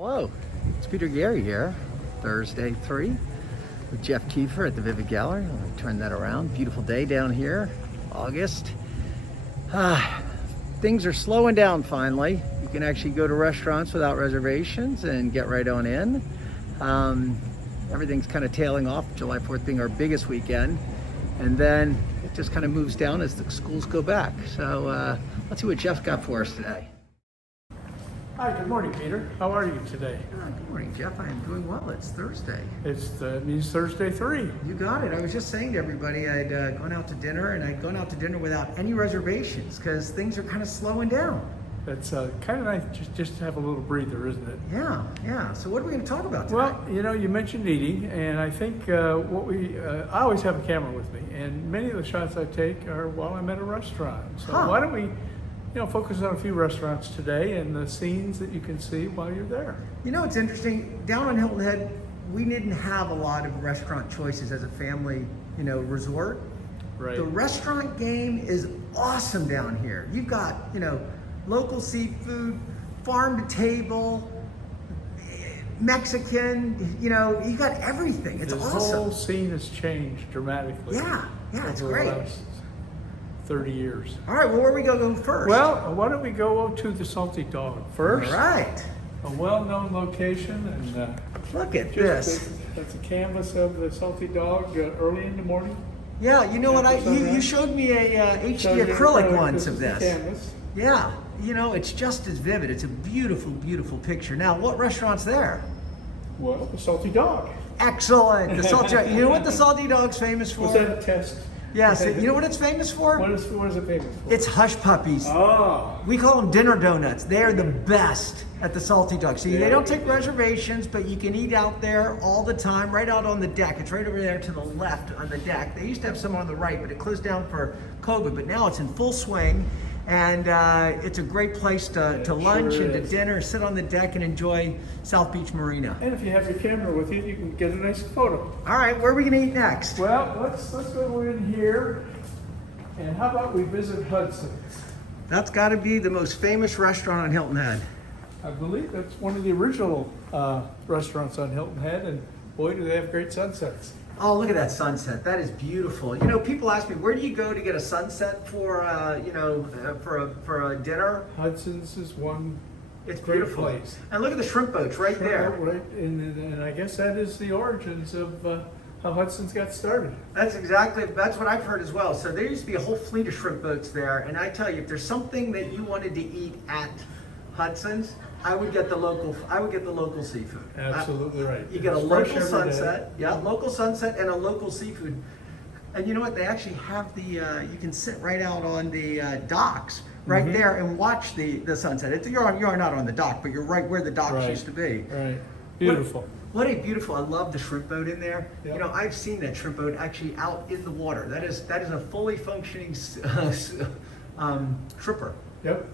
Hello, it's Peter Gary here, Thursday 3 with Jeff Kiefer at the Vivid Gallery. Let me turn that around. Beautiful day down here, August. Things are slowing down finally. You can actually go to restaurants without reservations and get right on in. Everything's kind of tailing off, July 4th being our biggest weekend. And then it just kind of moves down as the schools go back. So let's see what Jeff's got for us today. Hi, good morning, Peter. How are you today? Good morning, Jeff. I am doing well. It's Thursday. It means Thursday 3. You got it. I was just saying to everybody I'd gone out to dinner, and I'd gone out to dinner without any reservations because things are kind of slowing down. It's kind of nice just to have a little breather, isn't it? Yeah. So what are we going to talk about today? Well, you know, you mentioned eating, and I think I always have a camera with me, and many of the shots I take are while I'm at a restaurant. So why don't we focus on a few restaurants today and the scenes that you can see while you're there. You know, it's interesting. Down on Hilton Head, we didn't have a lot of restaurant choices as a family, resort. Right. The restaurant game is awesome down here. You've got, local seafood, farm to table, Mexican, you got everything. It's awesome. The whole scene has changed dramatically. Yeah, it's great. 30 years. All right, well, where are we going to go first? Well, why don't we go to the Salty Dog first? All right. A well-known location, and look at this. That's a canvas of the Salty Dog early in the morning. Yeah, you know what? You showed me a HD acrylic once of this. Canvas. Yeah, it's just as vivid. It's a beautiful, beautiful picture. Now, what restaurant's there? Well, the Salty Dog. Excellent. The Salty Dog. You know what the Salty Dog's famous for? Was that a test? Yes. You know what it's famous for? What is it famous for? It's hush puppies. Oh. We call them dinner donuts. They are the best at the Salty Dog. See, they don't take reservations, but you can eat out there all the time, right out on the deck. It's right over there to the left on the deck. They used to have some on the right, but it closed down for COVID, but now it's in full swing. And it's a great place to lunch and to dinner, sit on the deck and enjoy South Beach Marina. And if you have your camera with you, you can get a nice photo. All right, where are we going to eat next? Well, let's go in here. And how about we visit Hudson's? That's got to be the most famous restaurant on Hilton Head. I believe that's one of the original restaurants on Hilton Head, and boy, do they have great sunsets. Oh, look at that sunset. That is beautiful. People ask me, where do you go to get a sunset for a dinner? Hudson's is one. It's great beautiful. Place. And look at the shrimp boats right there. Right, and I guess that is the origins of how Hudson's got started. That's what I've heard as well. So there used to be a whole fleet of shrimp boats there, and I tell you, if there's something that you wanted to eat at Hudson's, I would get the local seafood. Absolutely right. You get a local sunset, local sunset and a local seafood. And you know what? They actually have you can sit right out on the docks right there and watch the sunset. You're not on the dock, but you're right where the docks used to be. Right. Beautiful. What a beautiful! I love the shrimp boat in there. Yep. I've seen that shrimp boat actually out in the water. That is a fully functioning tripper. Yep.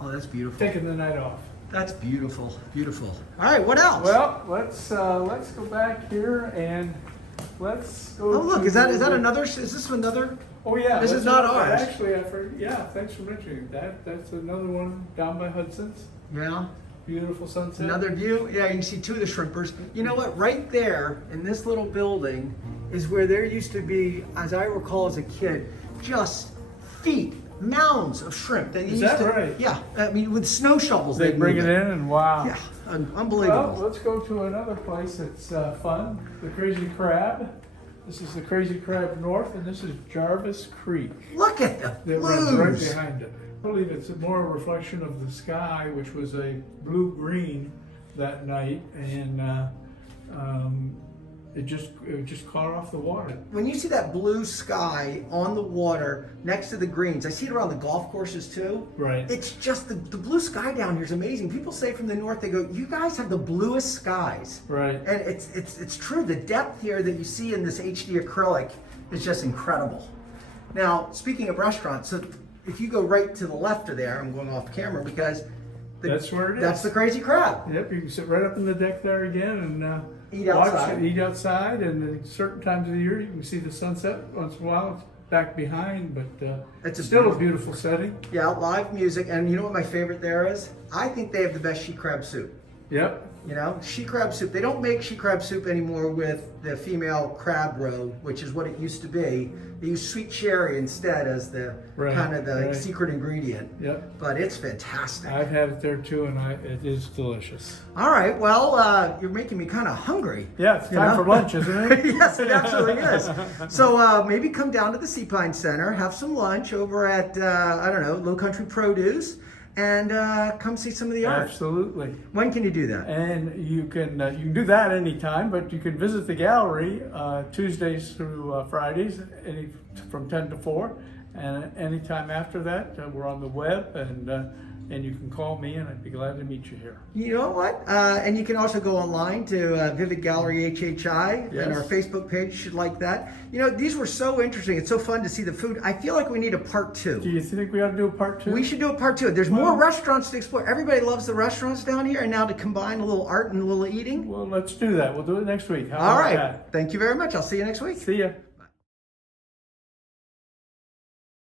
Oh, that's beautiful. Taking the night off. That's beautiful, beautiful. All right, what else? Well, let's go back here and let's go. Oh, look, is that another? Is this another? Oh yeah, this is not ours. Actually, thanks for mentioning that. That's another one down by Hudson's. Yeah. Beautiful sunset. Another view. Yeah, you can see two of the shrimpers. You know what? Right there in this little building is where there used to be, as I recall as a kid, just mounds of shrimp. Is that right? Yeah, I mean with snow shovels. They bring it in and wow. Yeah, unbelievable. Well, let's go to another place that's fun. The Crazy Crab. This is the Crazy Crab North, and this is Jarvis Creek. Look at the that blues. runs right behind it. I believe it's more a reflection of the sky, which was a blue-green that night, and it just caught off the water. When you see that blue sky on the water next to the greens, I see it around the golf courses too. Right. It's just the blue sky down here is amazing. People say from the north, they go, you guys have the bluest skies. Right. And it's true. The depth here that you see in this HD acrylic is just incredible. Now, speaking of restaurants, so if you go right to the left of there, I'm going off camera because that's where it is. That's the Crazy Crab. Yep, you can sit right up in the deck there again and eat outside. Eat outside, and at certain times of the year you can see the sunset once in a while. It's back behind, but it's still a beautiful setting. Yeah, live music, and you know what my favorite there is? I think they have the best she crab soup. Yep. You know, she crab soup. They don't make she crab soup anymore with the female crab roe, which is what it used to be. They use sweet cherry instead as the kind of the secret ingredient. Yep. But it's fantastic. I've had it there too, and it is delicious. All right. Well, you're making me kind of hungry. Yeah, it's time for lunch, isn't it? Yes, it absolutely is. So maybe come down to the Sea Pine Center, have some lunch over at I don't know, Low Country Produce, and come see some of the art. Absolutely. When can you do that? And you can do that anytime, but you can visit the gallery Tuesdays through Fridays, from 10 to 4, and anytime after that, we're on the web, and you can call me, and I'd be glad to meet you here. You know what? And you can also go online to Vivid Gallery HHI, and our Facebook page should like that. You know, these were so interesting. It's so fun to see the food. I feel like we need a part 2. Do you think we ought to do a part 2? We should do a part 2. There's more restaurants to explore. Everybody loves the restaurants down here, and now to combine a little art and a little eating. Well, let's do that. We'll do it next week. All right. Thank you very much. I'll see you next week. See ya.